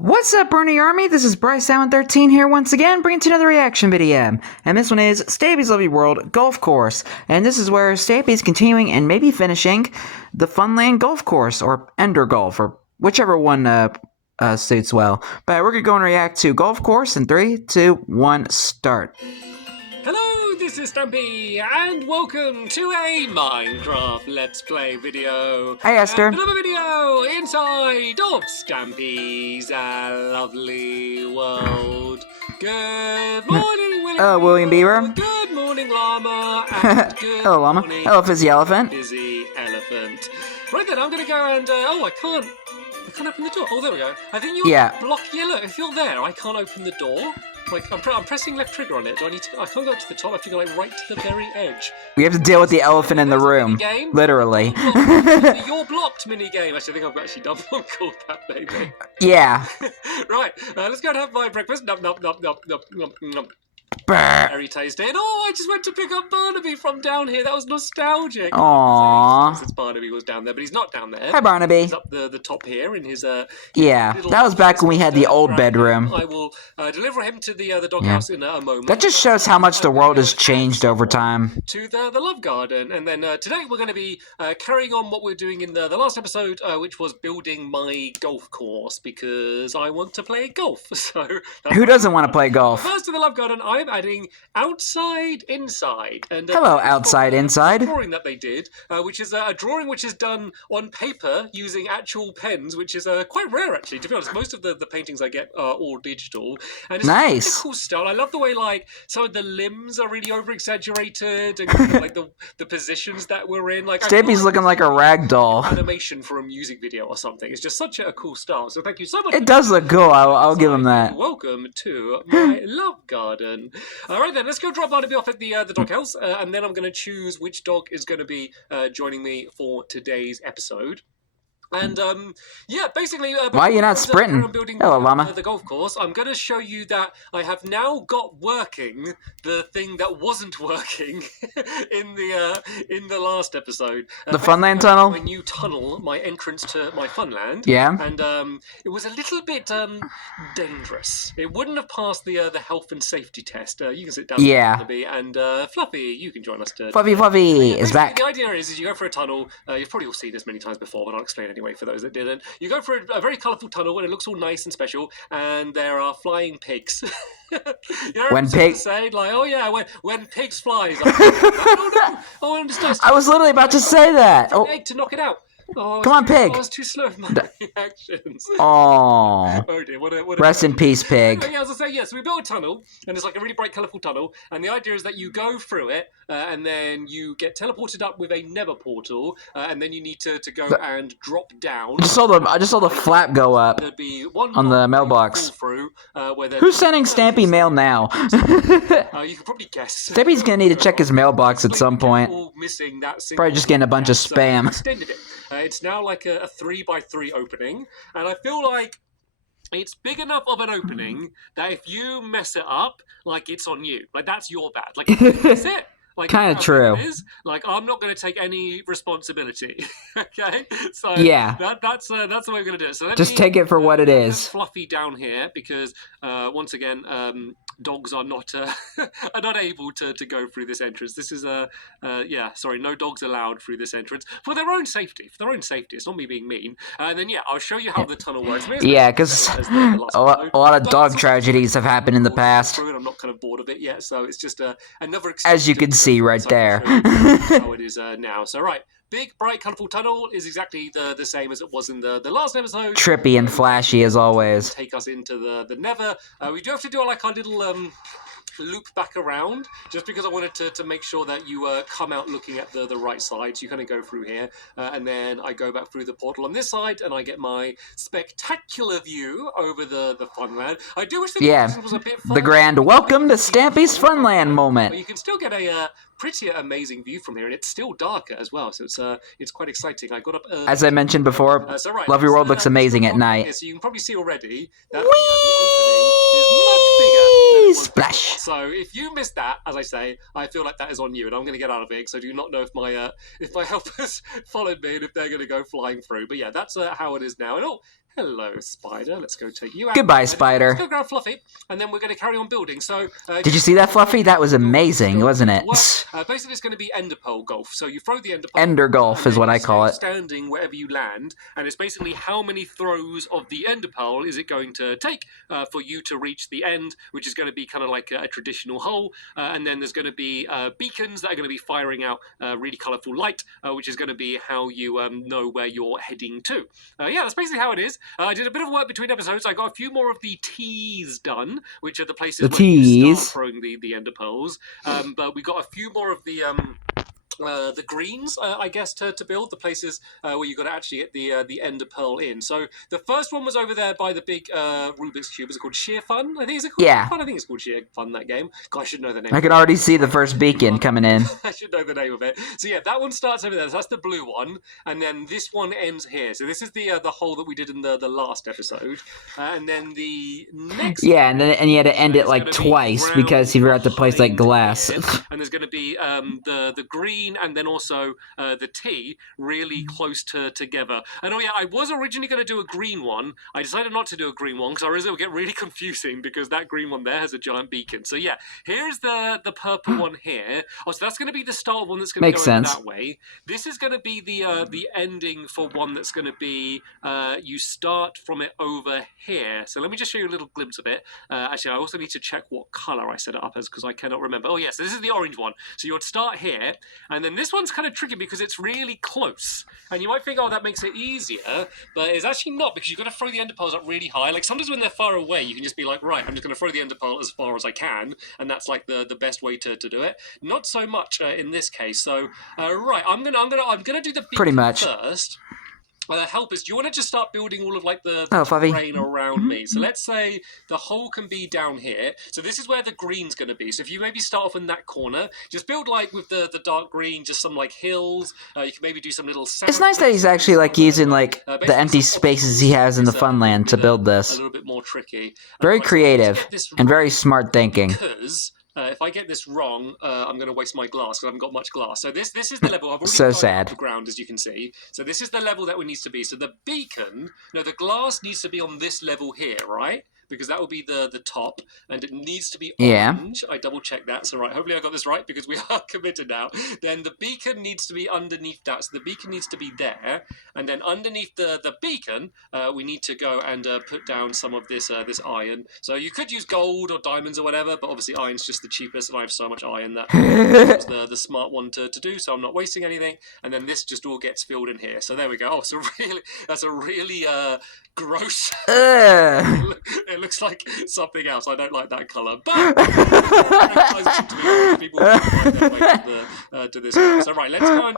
What's up, Bernie Army? This is BryceAllen13 here once again, bringing to another reaction video. And this one is Stampy's Lovely World Golf Course. And this is where Stampy's continuing and maybe finishing the Funland Golf Course, or Ender Golf, or whichever one suits well. But we're going to go and react to Golf Course in 3, 2, 1, start. Hello, this is Stampy, and welcome to a Minecraft Let's Play video. Hey, Esther. Another video inside of Stampy's Lovely World. Good morning, William Beaver. Good morning, Llama. And good Hello, Llama. morning, Hello, Fizzy Elephant. Fizzy Elephant. Right then, I'm going to go and, I can't open the door. Oh, there we go. I think you're blocked. Yeah, look, if you're there, I can't open the door. Like, I'm pressing left trigger on it. Do I need to? I can't go up to the top. I have to go like right to the very edge. We have to deal with the elephant in the room. Game. Literally. You're blocked mini game. Actually, I think I've actually done one called that, maybe. Yeah. Right. Let's go and have my breakfast. Nom nom nom nom nom nom nom. Brr. Very tasty. And I just went to pick up Barnaby from down here. That was nostalgic. Aww. Since Barnaby was down there, but he's not down there. Hi, Barnaby. He's up the top here in his yeah, that was back when we had the old bedroom. I will deliver him to the doghouse in a moment. That just shows how much the world has changed over time. To the love garden, and then today we're going to be carrying on what we're doing in the last episode, which was building my golf course because I want to play golf. So who doesn't want to play golf? First to the love garden, I'm adding outside inside, and hello outside inside. Drawing that they did, which is a drawing which is done on paper using actual pens, which is quite rare actually. To be honest, most of the paintings I get are all digital, and it's nice. Really cool style. I love the way like some of the limbs are really over exaggerated, and kind of, like the positions that we're in. Like Stampy's looking like a rag doll. Animation for a music video or something. It's just such a cool style. So thank you so much. It does look cool. I'll give him that. Welcome to my love garden. All right then, let's go drop Barnaby off at the doghouse, and then I'm going to choose which dog is going to be joining me for today's episode. And yeah, basically, why are you not sprinting? Hello, Llama. The golf course. I'm going to show you that I have now got working the thing that wasn't working in the last episode. The Funland tunnel. My new tunnel, my entrance to my Funland. Yeah. And it was a little bit dangerous. It wouldn't have passed the health and safety test. You can sit down. Yeah. And Fluffy, you can join us. Fluffy is back. The idea is you go for a tunnel. You've probably all seen this many times before, but I'll explain it anyway for those that didn't. You go for a very colourful tunnel and it looks all nice and special, and there are flying pigs. You know, when pigs say like, oh yeah, when pigs fly. Like, oh no, oh, I was literally about to say that. Oh, egg to knock it out. Oh, come on, pig. I was too slow in my reactions. Oh. Oh dear, what a rest in peace, pig. Anyway, as I say, so we built a tunnel, and it's like a really bright, colourful tunnel, and the idea is that you go through it, and then you get teleported up with a nether portal, and then you need to go and drop down. I just saw the flap go up There'd be one on the mailbox. Through, who's sending Stampy mail now? You could probably guess. Stampy's gonna need to check his mailbox at some point. Missing that probably just getting a bunch of spam. Extended it. It's now like a 3x3 opening, and I feel like it's big enough of an opening that if you mess it up, like it's on you. Like that's your bad. Like that's it. Like, kind of true. Like I'm not going to take any responsibility. Okay, so yeah, that's the way we're going to do it. So just take it for what it is. Fluffy down here because once again, dogs are not are not able to go through this entrance. This is no dogs allowed through this entrance for their own safety. For their own safety. It's not me being mean. And then I'll show you how the tunnel works. Yeah, because a lot of dog tragedies have happened in the past. I'm not kind of bored of it yet, so it's just another. As you can see right there. How it is now. So right. Big, bright, colourful tunnel is exactly the same as it was in the last episode. Trippy and flashy as always. Take us into the nether. We do have to do like our little loop back around, just because I wanted to make sure that you come out looking at the right side. So you kind of go through here, and then I go back through the portal on this side, and I get my spectacular view over the Funland. I do wish the was a bit fun. The grand welcome to Stampy's Funland moment. But you can still get a pretty amazing view from here, and it's still darker as well, so it's quite exciting. I got up as I mentioned before, Lovely World looks amazing at night. Here, so you can probably see already that the opening is much bigger than it was splash. Before. So if you missed that, as I say, I feel like that is on you, and I'm going to get out of it, so I do not know if my helpers followed me and if they're going to go flying through. But yeah, that's how it is now. And Hello, Spider. Let's go take you out. Goodbye, Spider. Let's go grab Fluffy, and then we're going to carry on building. So, did you see that, Fluffy? That was amazing, wasn't it? Basically, it's going to be ender pearl golf. So you throw the ender pearl. Ender golf is what I call it. Standing wherever you land, and it's basically how many throws of the ender pearl is it going to take for you to reach the end, which is going to be kind of like a traditional hole. And then there's going to be beacons that are going to be firing out really colourful light, which is going to be how you know where you're heading to. Yeah, that's basically how it is. I did a bit of work between episodes. I got a few more of the tees done, which are the places where you start throwing the ender pearls. But we got a few more of the greens, I guess, to build the places where you got to actually get the ender pearl in. So the first one was over there by the big Rubik's Cube. Is it called Sheer Fun? I think is it called Sheer Fun? I think it's called Sheer Fun, that game. God, I should know the name. I can already see the first beacon coming in. I should know the name of it. So yeah, that one starts over there. So that's the blue one, and then this one ends here. So this is the hole that we did in the last episode, and then the next. Yeah, and you had to end it like twice because you forgot to place like glass. And there's going to be the green and then also the T really close together. And oh yeah, I was originally going to do a green one. I decided not to do a green one because I realized it would get really confusing because that green one there has a giant beacon. So yeah, here's the purple one here. Oh, so that's going to be the start one that's going to go over that way. This is going to be the ending for one that's going to be you start from it over here. So let me just show you a little glimpse of it. Actually, I also need to check what color I set it up as because I cannot remember. Oh yes, this is the orange one. So you would start here, and then this one's kind of tricky because it's really close. And you might think, oh, that makes it easier, but it's actually not because you've got to throw the ender pearls up really high. Like sometimes when they're far away, you can just be like, right, I'm just going to throw the ender pearl as far as I can, and that's like the best way to do it. Not so much in this case. So right, I'm gonna do the beacon first. Helpers, do you want to just start building all of like the terrain around me? So let's say the hole can be down here. So this is where the green's going to be. So if you maybe start off in that corner, just build like with the dark green, just some like hills. You can maybe do some little. It's nice that he's actually like using like the empty spaces he has in the Funland to build this. A little bit more tricky. Very creative and very smart thinking. Because if I get this wrong, I'm going to waste my glass because I haven't got much glass. So this is the level. I've already so sad. The ground, as you can see. So this is the level that we needs to be. So the beacon, no, the glass needs to be on this level here, right? Because that will be the top, and it needs to be orange. I double check that. So right, hopefully I got this right because we are committed now. Then the beacon needs to be underneath that. So the beacon needs to be there, and then underneath the beacon, we need to go and put down some of this iron. So you could use gold or diamonds or whatever, but obviously iron's just the cheapest, and I have so much iron that was the smart one to do. So I'm not wasting anything. And then this just all gets filled in here. So there we go. Oh, so really, that's a really gross. It looks like something else. I don't like that colour, but people to this. So right, let's go and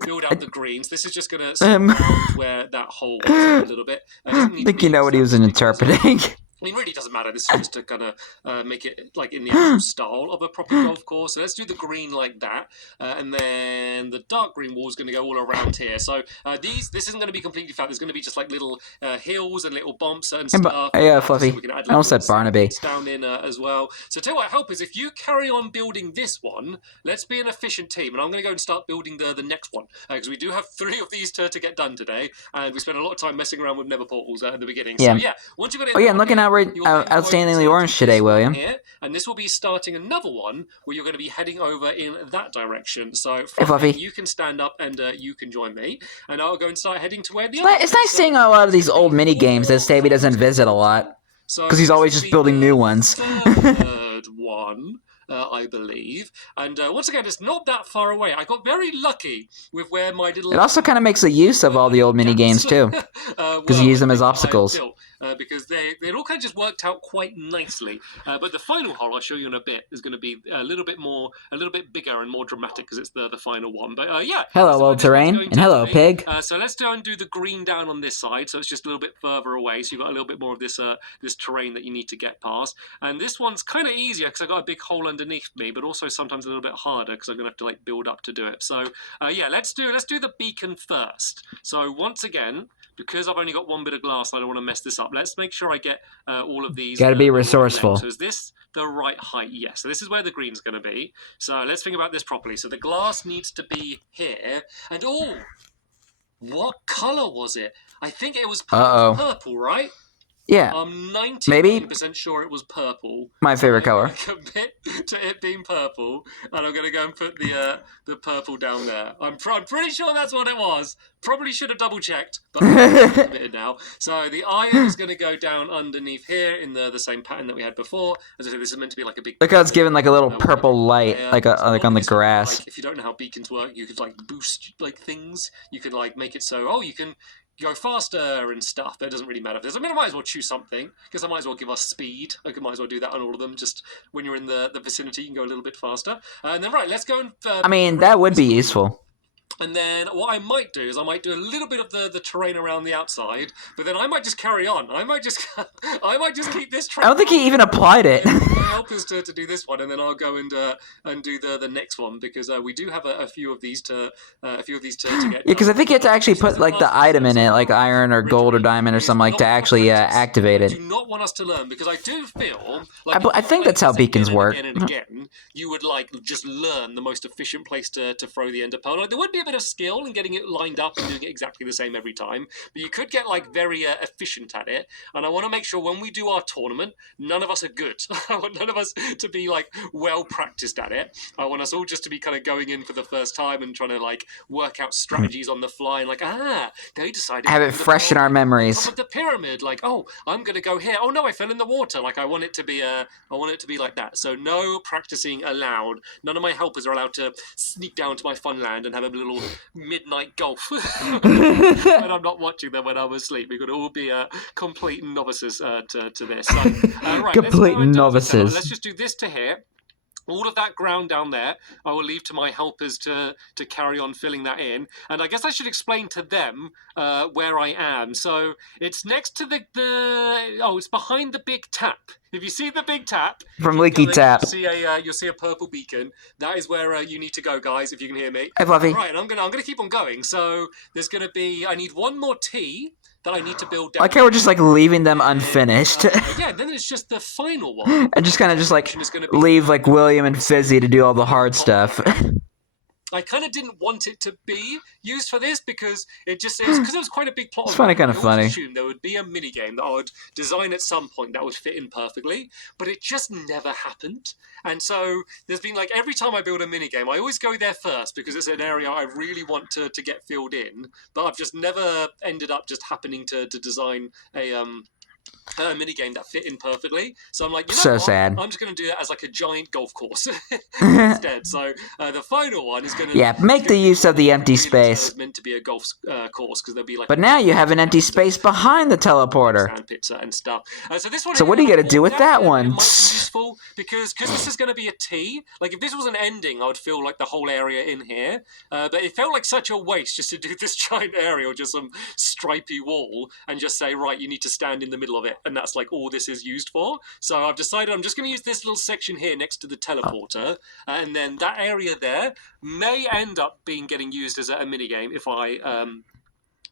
build out the greens. This is just going to surround where that hole was a little bit. I think you know what he was interpreting. I mean, really doesn't matter. This is just to kind of make it like in the actual style of a proper golf course. So let's do the green like that. And then the dark green wall is going to go all around here. So this isn't going to be completely flat. There's going to be just like little hills and little bumps and stuff. Yeah, Fluffy. So I almost said Barnaby. Down in as well. So tell you what, help is if you carry on building this one, let's be an efficient team. And I'm going to go and start building the next one. Because we do have 3 of these to get done today. And we spent a lot of time messing around with nether portals at the beginning. Yeah. So yeah, once you've got it. Oh yeah, I'm looking at outstandingly orange today, William. Here, and this will be starting another one where you're going to be heading over in that direction. So Fluffy, you can stand up and you can join me, and I'll go and start heading to where the It's nice seeing a lot of these old mini games that Stampy doesn't visit a lot because he's always just building new ones. Third one. I believe. And once again, it's not that far away. I got very lucky with where my little... It also kind of makes a use of all the old mini games too, because you use them as obstacles. Because they all kind of just worked out quite nicely. But the final hole I'll show you in a bit is going to be a little bit bigger and more dramatic because it's the final one. But yeah. Hello, old terrain, and hello, pig. So let's go and do the green down on this side. So it's just a little bit further away. So you've got a little bit more of this this terrain that you need to get past. And this one's kind of easier because I've got a big hole underneath me, but also sometimes a little bit harder because I'm going to have to like build up to do it. So yeah, let's do the beacon first. So once again, because I've only got one bit of glass, I don't want to mess this up. Let's make sure I get all of these. Got to be resourceful. So is this the right height? Yes. So this is where the green's going to be. So let's think about this properly. So the glass needs to be here. And What color was it? I think it was Uh-oh. purple, right? Yeah. I'm 99% Maybe sure it was purple. my favorite color. I'm going to commit to it being purple, and I'm going to go and put the purple down there. I'm pretty sure that's what it was. Probably should have double checked, but I'm committed now. So the iron is going to go down underneath here in the same pattern that we had before. As I said, this is meant to be like a big. Look how it's giving like a little purple light, like on the grass. Like if you don't know how beacons work, you could like boost like things. You could like make it so you can go faster and stuff, but it doesn't really matter. I might as well choose something, because I might as well give us speed. I might as well do that on all of them, just when you're in the vicinity, you can go a little bit faster. And then, right, let's go and... I mean, that would be useful. And then what I might do is I might do a little bit of the terrain around the outside, but then I might just carry on. I might just keep this track. I don't think he even applied it. Help us to do this one, and then I'll go and do the next one, because we do have a few of these to get. Yeah, because I think you have to actually put like the item in it, like iron or gold or diamond or something, like to actually activate it. I do not want us to learn, because I do feel like I think that's how beacons work. Again and again, you would like just learn the most efficient place to throw the ender pearl. Like, there would be a bit of skill in getting it lined up and doing it exactly the same every time, but you could get like very efficient at it. And I want to make sure when we do our tournament, none of us are good. I want none of us to be like well practiced at it. I want us all just to be kind of going in for the first time and trying to like work out strategies on the fly, and like they decided have it fresh in our memories. Top of the pyramid, like I'm gonna go here. Oh no, I fell in the water. Like I want it to be like that. So no practicing allowed. None of my helpers are allowed to sneak down to my fun land and have a little midnight golf when I'm not watching them when I'm asleep. We're going to all be complete novices to this. So, right, complete novices. Let's just do this to here. All of that ground down there, I will leave to my helpers to carry on filling that in. And I guess I should explain to them where I am. So it's next to it's behind the big tap. If you see the big tap from Leaky Tap, you'll see a purple beacon. That is where you need to go, guys. If you can hear me. Hey, Fluffy. Right, and I'm gonna keep on going. So there's gonna be. I need one more T that I need to build down. I like how we're just like leaving them unfinished. Yeah, then it's just the final one. And just kind of just like leave like William and Fizzy to do all the hard stuff. I kind of didn't want it to be used for this, because because it was quite a big plot. It's kind of funny. I assumed there would be a mini game that I would design at some point that would fit in perfectly, but it just never happened. And so there's been like every time I build a mini game, I always go there first because it's an area I really want to get filled in. But I've just never ended up just happening to design a minigame that fit in perfectly. So I'm like, sad. I'm just going to do that as like a giant golf course instead. So the final one is going to make the use of the empty space. It's meant to be a golf course, because there'll be like. But now you have an empty space behind the teleporter. Sand pits and stuff. So this one. So what are you going to do with that one? It might be useful because this is going to be a T. Like if this was an ending, I would feel like the whole area in here. But it felt like such a waste just to do this giant area or just some stripy wall and just say, right, you need to stand in the middle of it. And that's like all this is used for. So I've decided I'm just going to use this little section here next to the teleporter, and then that area there may end up getting used as a mini game if I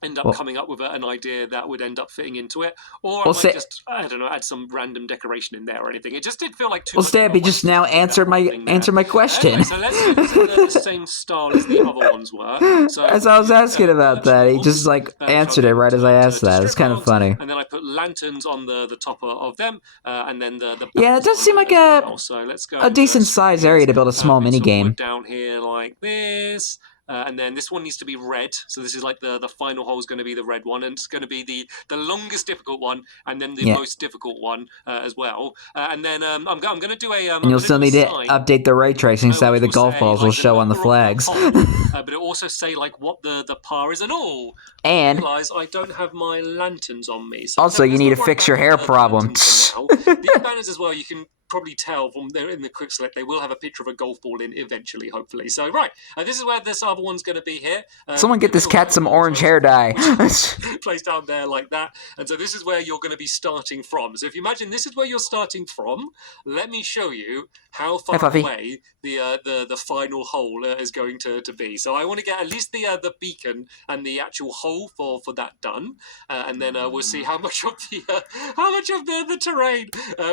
end up coming up with an idea that would end up fitting into it, or I might just add some random decoration in there or anything. It just did feel like too. Well, Stampy just now answered my question. Anyway, so let's do this in the same style as the other ones were. So as I was asking about that, he just like answered it right as I asked that. It's kind of funny. And then I put lanterns on the top of them, and then the it does seem like a decent size area to build a small mini game down here like this. And then this one needs to be red. So this is like the final hole is going to be the red one. And it's going to be the longest difficult one. And then the most difficult one as well. And then I'm going to do a... and you'll still need to update the ray tracing so that way the golf balls will show on the flags. But it'll also say like what the par is and all. And I realize I don't have my lanterns on me. So also, you need to fix your hair problem. These banners as well, you can probably tell from there in the quick select, they will have a picture of a golf ball in eventually, hopefully. So, right, this is where this other one's going to be here. Someone get this cat some orange hair dye. Placed down there like that. And so this is where you're going to be starting from. So if you imagine this is where you're starting from, let me show you how far away the final hole is going to be. So I want to get at least the beacon and the actual hole for that done. And then we'll see how much of the terrain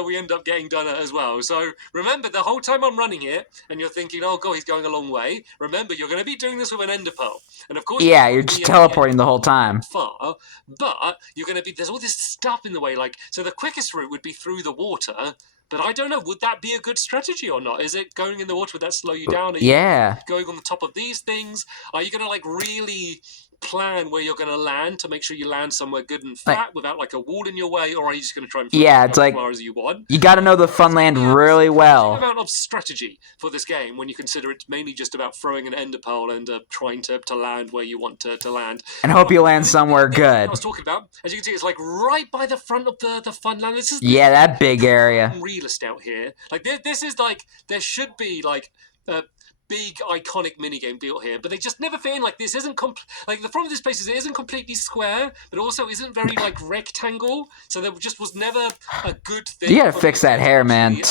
we end up getting done as well. So remember, the whole time I'm running it, and you're thinking, oh god, he's going a long way. Remember, you're going to be doing this with an ender pearl, and of course, Yeah, you're just teleporting the whole time. Far, but you're going to be there's all this stuff in the way. Like, so the quickest route would be through the water. But I don't know, would that be a good strategy or not? Is it going in the water, would that slow you down? Are you going on the top of these things? Are you going to, like, really plan where you're going to land to make sure you land somewhere good and flat without, like, a wall in your way? Or are you just going to try and fly as far as you want? You got to know the fun land really well. There's a amount of strategy for this game when you consider it's mainly just about throwing an ender pearl and trying to land where you want to land. And hope you land somewhere good. I was talking about, as you can see, it's like right by the front of the fun land. This is that big area. Realist out here. Like this is like there should be like a big iconic minigame built here, but they just never fit in. Like this isn't like the problem with this place is it isn't completely square, but also isn't very like rectangle. So there just was never a good thing. You gotta fix that hair, man. In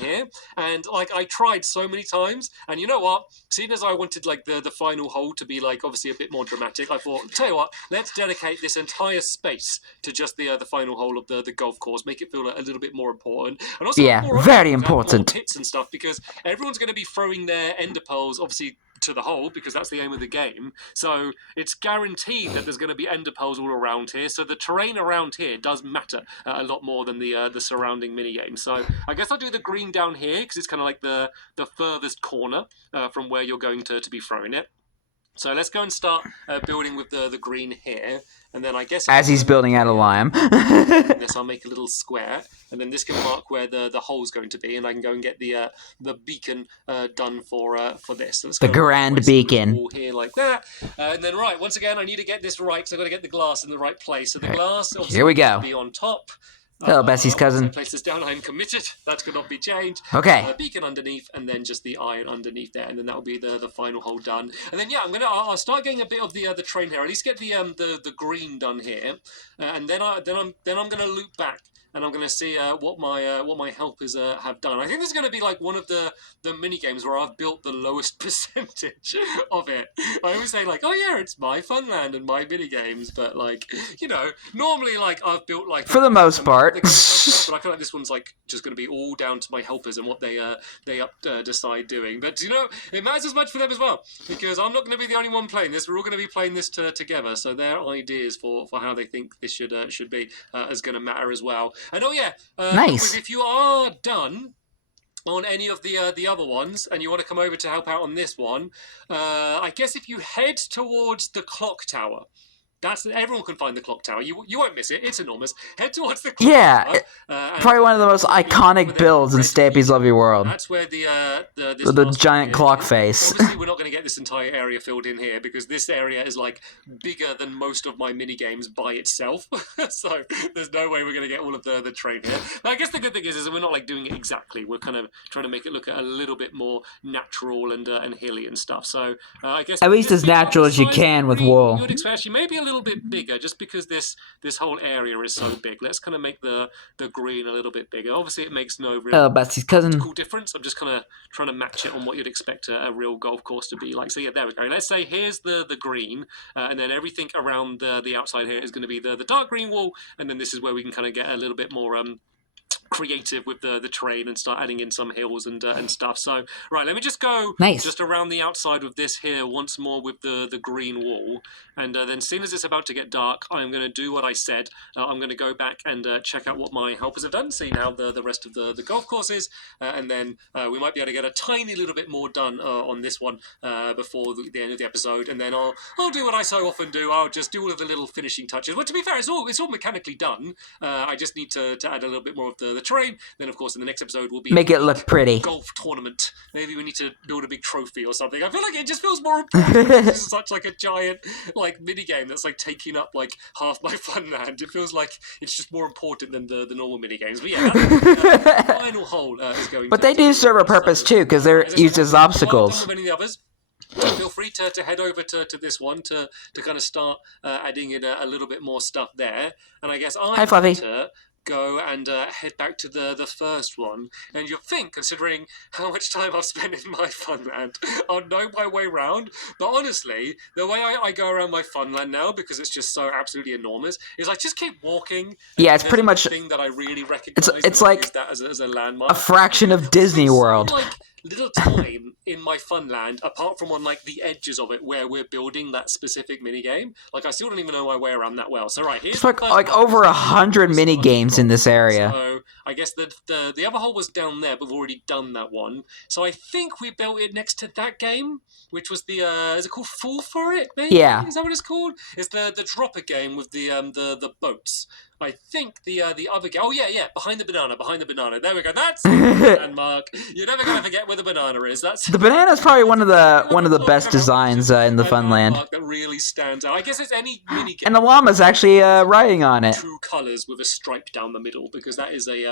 here. And like I tried so many times, and you know what? Seeing as I wanted like the final hole to be like obviously a bit more dramatic, I thought, tell you what, let's dedicate this entire space to just the final hole of the golf course, make it feel a little bit more important, and also very important more pits and stuff, because everyone's going to be throwing their ender pearls obviously to the hole, because that's the aim of the game. So it's guaranteed that there's going to be ender pearls all around here. So the terrain around here does matter a lot more than the surrounding mini game. So I guess I'll do the green down here because it's kind of like the furthest corner from where you're going to be throwing it. So let's go and start building with the green here. And then I guess as he's building out a lime. This I'll make a little square, and then this can mark where the hole's going to be, and I can go and get the beacon done for this. So the grand beacon here like that, and then once again I need to get this right, so I've got to get the glass in the right place. So the glass obviously here we go. Be on top. Hello, Bessie's cousin. Place this down. I'm committed. That could not be changed. Okay. Beacon underneath, and then just the iron underneath there, and then that will be the final hole done. And then I'll start getting a bit of the train here. At least get the green done here, and then I'm gonna loop back. And I'm going to see what my helpers have done. I think this is going to be like one of the mini games where I've built the lowest percentage of it. I always say like, oh yeah, it's my fun land and my mini games, but like, you know, normally like I've built like for the most part. But I feel like this one's like just going to be all down to my helpers and what they decide doing. But you know, it matters as much for them as well, because I'm not going to be the only one playing this. We're all going to be playing this together. So their ideas for how they think this should be is going to matter as well. And oh yeah, nice. If you are done on any of the other ones and you want to come over to help out on this one, I guess if you head towards the clock tower. Everyone can find the clock tower. You won't miss it. It's enormous. Head towards the clock tower. Probably one of the most iconic builds in Stampy's Lovely World. That's where the giant clock face. Obviously, we're not going to get this entire area filled in here because this area is like bigger than most of my mini games by itself. So there's no way we're going to get all of the train here. But I guess the good thing is that we're not like doing it exactly. We're kind of trying to make it look a little bit more natural and hilly and stuff. So I guess at least as natural as you can with wool. You would expect actually maybe a little bit bigger, just because this whole area is so big. Let's kind of make the green a little bit bigger. Obviously, it makes no real Betsy's cousin. Cool difference. I'm just kind of trying to match it on what you'd expect a real golf course to be like. So yeah, there we go. Let's say here's the green, and then everything around the outside here is going to be the dark green wall, and then this is where we can kind of get a little bit more creative with the terrain and start adding in some hills and stuff. So let me just go just around the outside of this here once more with the green wall, and then seeing as it's about to get dark, I'm going to do what I said. I'm going to go back and check out what my helpers have done, see how the rest of the golf course is, and then we might be able to get a tiny little bit more done on this one before the end of the episode, and then I'll do what I so often do. I'll just do all of the little finishing touches. But to be fair, it's all mechanically done. I just need to add a little bit more of the terrain. Then of course in the next episode will be make it look pretty. Golf tournament. Maybe we need to build a big trophy or something. I feel like it just feels more important. This is such like a giant like mini game that's like taking up like half my fun land. It feels like it's just more important than the normal mini games. But yeah, the final hole is going. But they do serve a purpose too, because they're used as obstacles. Many others. Feel free to head over to this one to kind of start adding in a little bit more stuff there. And I guess Hi, Fluffy. go and head back to the first one. And you'll think, considering how much time I've spent in my Funland, I'll know my way round. But honestly, the way I go around my Funland now, because it's just so absolutely enormous, is I just keep walking. Yeah, it's pretty much... thing that I really recognize. It's like that as a landmark. A fraction of Disney World. Like little time in my Funland, apart from on like the edges of it where we're building that specific minigame. Like I still don't even know my way around that well. So right, here's like over 100 mini games in this area. So I guess the other hole was down there, but we've already done that one. So I think we built it next to that game, which was the is it called Fall for It? Maybe? Yeah. Is that what it's called? It's the dropper game with the boats. I think the other game. Oh yeah, behind the banana. There we go. That's the landmark. You're never gonna forget where the banana is. That's the banana is probably one of the best designs in the Funland. That really stands out. I guess it's any mini game. And the llama's actually riding on it. True colours with a stripe down the middle, because that is a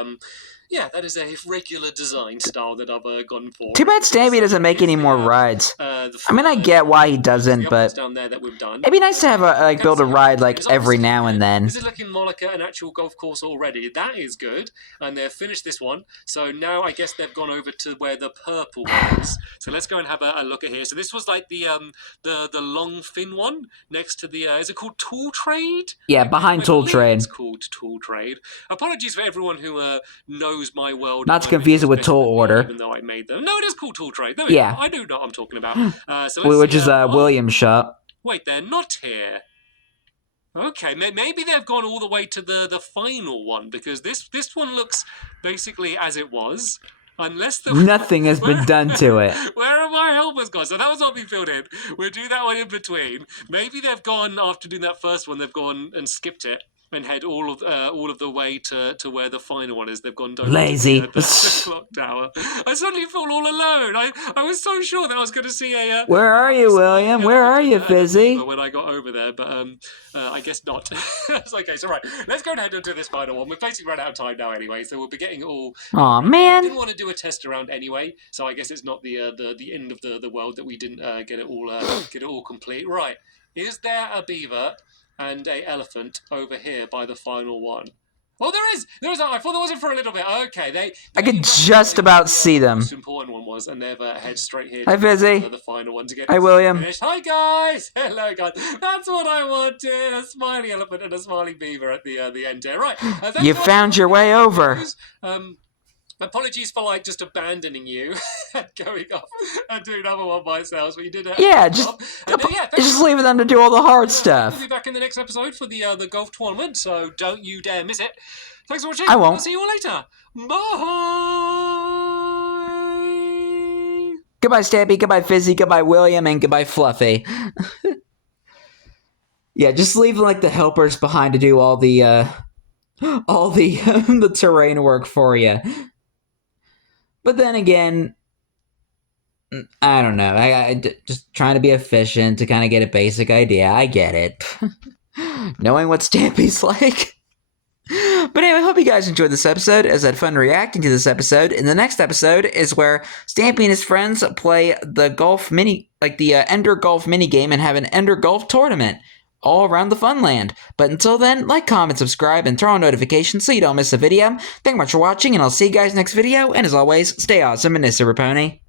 that is a regular design style that I've gone for. Too bad Stampy doesn't make any more rides. I mean, I get why he doesn't, but down there that we've done. It'd be nice to have build a ride like every now and then. This is looking more like an actual golf course already. That is good, and they've finished this one. So now I guess they've gone over to where the purple one is. So let's go and have a look at here. So this was like the long fin one next to the is it called Tool Trade? Yeah, behind Tool Trade. It's called Tool Trade. Apologies for everyone who knows my world. Not to confuse it with Tool Order. Even though I made them. No, it is called Tool Trade. Yeah. I do know what I'm talking about. Which is William's shop. Wait, they're not here. Okay, maybe they've gone all the way to the final one, because this one looks basically as it was. Unless nothing has been done to it. Where are my helpers gone? So that was what we filled in. We'll do that one in between. Maybe they've gone, after doing that first one, they've gone and skipped it and head all of the way to where the final one is. They've gone lazy. To the clock tower. I suddenly feel all alone. I was so sure that I was going to see a. Where are you, William? Where are you, Fizzy? When I got over there, but I guess not. It's okay. So right, let's go ahead and do this final one. We've basically run out of time now anyway, so we'll be getting it all. Aw, man. I didn't want to do a test around anyway, so I guess it's not the end of the world that we didn't get it all complete. Right, is there a beaver and a elephant over here by the final one? Oh, there is. I thought there wasn't for a little bit. Okay, I could just about see them. The most important one was, and they've head straight here. Hi, Fizzy. The final one to get. Hi, William. Finished. Hi, guys. Hello, guys. That's what I wanted. A smiley elephant and a smiley beaver at the end here. Right. You found your way over. Apologies for just abandoning you and going off and doing another one myself, but you did it. Yeah, just leaving them to do all the hard stuff. We'll be back in the next episode for the golf tournament, so don't you dare miss it. Thanks for watching. I won't. I'll see you all later. Bye. Goodbye, Stampy. Goodbye, Fizzy. Goodbye, William, and goodbye, Fluffy. Yeah, just leave the helpers behind to do all the the terrain work for you. But then again, I don't know. I just trying to be efficient to kind of get a basic idea. I get it. Knowing what Stampy's like. But anyway, I hope you guys enjoyed this episode, as I had fun reacting to this episode. And the next episode is where Stampy and his friends play the golf the Ender Golf minigame and have an Ender Golf tournament all around the Funland. But until then, like, comment, subscribe, and throw on notifications so you don't miss a video. Thank you much for watching, and I'll see you guys next video. And as always, stay awesome and Mr. Raponi.